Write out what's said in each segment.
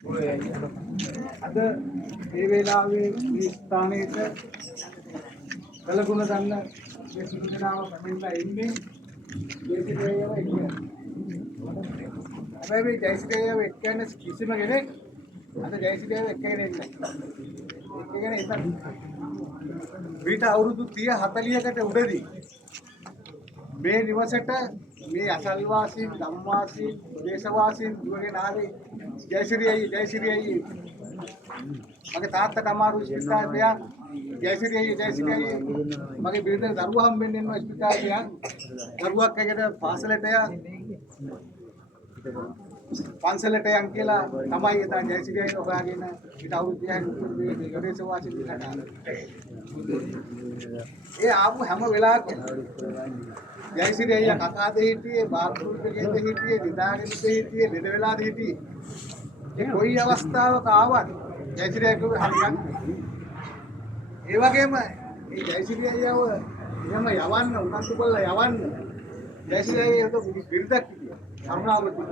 අද මේ වේලාවේ මේ ස්ථානයේට කළගුණ ගන්න මේ සිදු දෙනාම පැමිණලා ඉන්නේ ජයසිරියව එක්කගෙන. හැබැයි මේ ජයසිරියව එක්කගෙන කිසිම කෙනෙක් අද ජයසිරියව එක්කගෙන ඉන්නේ නැහැ. එක්කගෙන ඉතින් විතර අවුරුදු 30 40කට උඩදී මේ නිවසට මේ අසල්වාසීන් ධම්වාසීන් දේශවාසීන් දුවගෙන ආවේ ජයසිරියයි මගේ තාත්තට අමාරු ස්පිතාලේ ජයසිරියයි මගේ බිරිඳ දරුවා හම්බෙන්න ඉන්න ස්පිතාලේ දරුවක් එකට පාසලට පන්සලට යන් කියලා තමයි එදා ජයසිරියයි හොයාගෙන ඊට අවුරුදු 30ක් මේ දේශවාසීන් දිහාට ඒ ආපු හැම වෙලාවකම ජයසිරි අයියා කකාද හිටියේ බාත්රූම් එකේ හිටියේ දිදාගෙන හිටියේ ලෙඩ වෙලාද හිටියේ ඒ කොයි අවස්ථාවක ආවත් ජයසිරි අයියා හරියන්නේ ඒ වගේම මේ ජයසිරි අයියාව එහෙම යවන්න උනන්දු කරලා යවන්න ජයසිරි අයියාට බිරිඳක් හිටියා කරුණාවති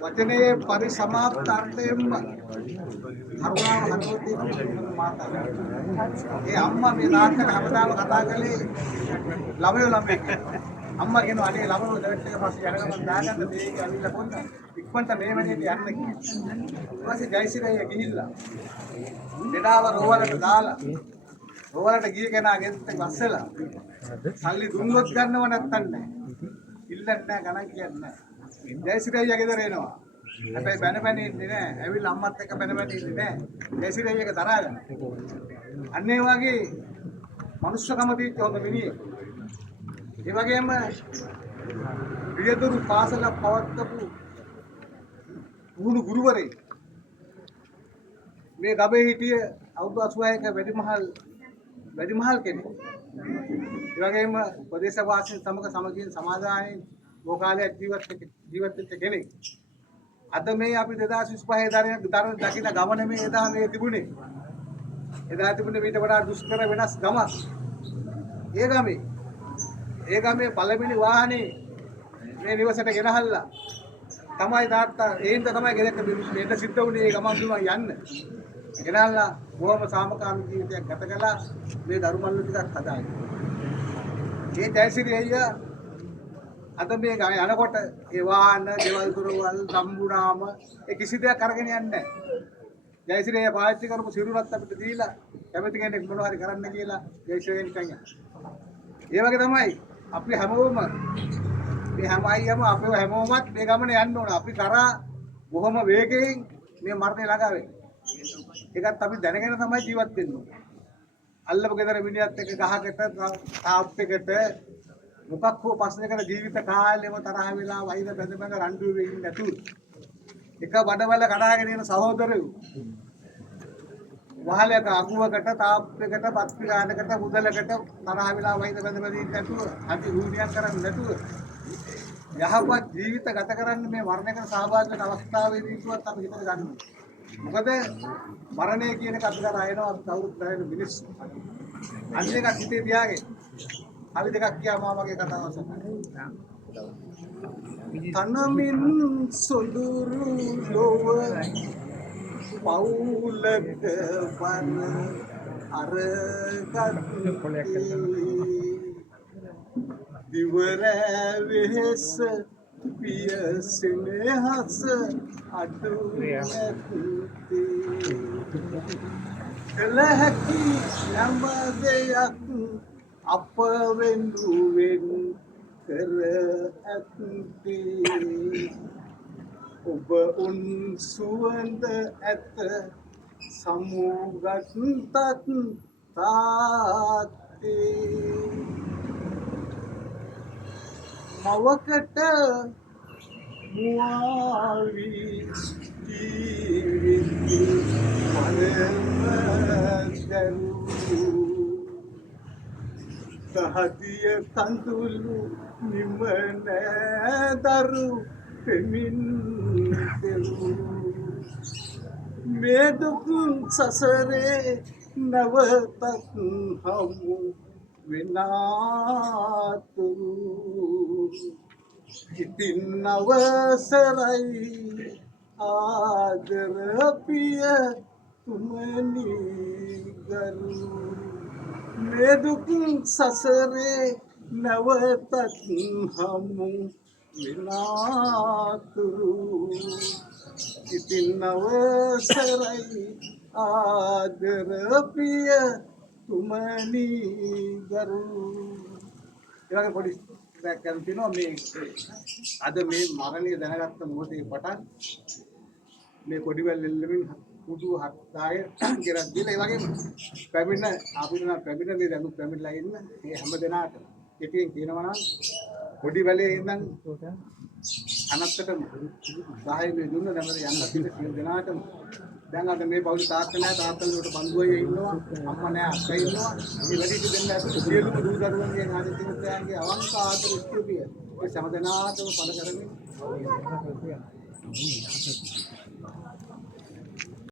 වචනේ පරිසමාප්තාර්ථයෙන්ම කරුණාව හදවතේ මාතා ඒ අම්මා මේ තාත්තට හැමදාම කතා කරන්නේ ළමයි අම්මා කියනවා අනේ ළමයි දෙවෙත් එක පස්සේ යනකම් දාගන්න දෙයක අවිල්ල පොන්න ඉක්මනට මේ වෙලේට යන්න කියලා. ඊට පස්සේ ජයසිරි අයියා ගිහිල්ලා දෙඩාව රෝවලට දාලා රෝවලට ගිය කෙනා ගෙදරට ගස්සලා සල්ලි දුන්නොත් ගන්නව නැත්තන් නැහැ. ඉල්ලන්නේ නැහැ ගණන් කියන්නේ නැහැ. ජයසිරි අයියා ගෙදර එනවා. හැබැයි බැන ඉන්නේ නැහැ. ඇවිල්ලා අම්මත් එක්ක බැන ඉන්නේ නැහැ. ජයසිරි අයියාක දරාගන්න. අන්න ඒ වගේ මනුෂ්‍යකම දීච්ච හොඳ මිනිහෙක්. ඒ වගේම වියදුරු පාසල පවත්වපු පුහුණු ගුරුවරයෙක්. මේ ගබේ හිටිය අවුරුදු 86ක වැඩිමහල් කෙනෙක්. ඒ වගේම ප්‍රදේශවාසීන් සමග සමගින් සමාදානයේ ලෝකාලයක් ජීවත් වෙච්ච කෙනෙක්. අද මේ අපි 2025 දරන දකින්න ගමන මේ එදා මේ තිබුණේ. එදා තිබුණේ ඊට වඩා දුෂ්කර වෙනස් ගමක්. ඒ ගමේ පළවෙනි වාහනේ මේ නිවසට ගෙනහල්ලා තමයි තාත්තා ඒින්ද තමයි ගෙදරට මෙන්න සිද්ධ වුණේ ඒ ගමන් බිමන් යන්න. ගෙනල්ලා බොහොම සාමකාමී ජීවිතයක් ගත කළා මේ දරුමල්ලු ටිකක් හදාගෙන. මේ ජයසිරි අයියා අද මේ යනකොට ඒ වාහන, දේවල් දොරවල්, සම්බුනාම ඒ කිසි දෙයක් අරගෙන යන්නේ නැහැ. ජයසිරි අයියා පාවිච්චි කරපු සිරුරත් අපිට දීලා කැමති කෙනෙක් මොනවා හරි කරන්න කියලා ජයසිරි නිකන් යනවා. ඒ වගේ තමයි අපි හැමෝම මේ හැම අයියම අපේ හැමෝමත් මේ ගමනේ යන්න ඕන. අපි කරා බොහොම වේගයෙන් මේ මරණය ළඟා වෙන්නේ. ඒකත් අපි දැනගෙන තමයි ජීවත් වෙන්න ඕනේ. අල්ලපු ගෙදර මිනිහත් එක්ක ගහකට තාප් එකට මොකක් හෝ ප්‍රශ්නයකට ජීවිත කාලෙම තරහ වෙලා වෛර බැඳ රණ්ඩු වෙන්නේ නැතුව එක බඩවැල කඩාගෙන යන සහෝදරයෝ වහලක අකුවකට තාප් එකට පත් පිළානකට මුදලකට තරහ වෙලා වෛර බැඳ ඉන්නේ නැතුව අති වුණියක් කරන්නේ නැතුව යහපත් ජීවිත ගත කරන්න මේ මරණයකට සහභාගී වෙන අවස්ථාවේදී කිව්වත් අපි හිතට ගන්න. මොකද මරණය කියන එක අපි කරා එනවා අපි කවුරුත් නැහැනේ මිනිස්සු. අන්න එක හිතේ තියාගෙන හරි දෙකක් කියාම මගේ කතාව සමහරයි. තනමින් සොඳුරු ලොව පවුලක වන අරගත් දිවර වෙහස පියසෙනහස අඩු කලහකි යම දෙයක් අප වෙනුවෙන් කර ඇති ඔබ උන් සුවඳ ඇත සමුගත් තාත්තේ මවකට මුවාවි ජීවිත වනවදරු සහතිය කඳුළු නිමන දරු පෙමින් දෙව් මේ දුක් සසරේ නවතත් හමු වෙනාතුරු ඉතින් අවසරයි ආදර පිය තුමනි ගරු මේ දුක් සසරේ නැවතත් හමු විනාතුරු ඉතින් නවසරයි ආදර පිය තුමනි ගරු ඊළඟ පොඩි දැක්කන් තිනවා මේ අද මේ මරණය දැනගත්ත මොහොතේ පටන් මේ කොඩිවැල් එල්ලමින් කුඩු 7000 ගෙරක් දීලා ඒ වගේම පැමිණ අපිට නම් පැමිණ මේ දැන් පැමිණලා ඉන්න මේ හැම දෙනාට කෙටියෙන් කියනවා නම් කොඩිවැලේ ඉඳන් අනත්තටම 10 මේ දුන්න නැමද යන්න තියෙන සියලු දෙනාටම දැන් අද මේ පවුලේ තාත්තා නැහැ තාත්තලා උඩ බඳුවයි ඉන්නවා අම්මා නැහැ අක්කා ඉන්නවා මේ වැඩිහිටි දෙන්න ඇතුළු සියලුම දූ දරුවන්ගේ ආදිත්‍ය මුත්‍රායන්ගේ අවංක ආදර ස්තුතිය මේ සෑම දෙනාටම පළ කරමින්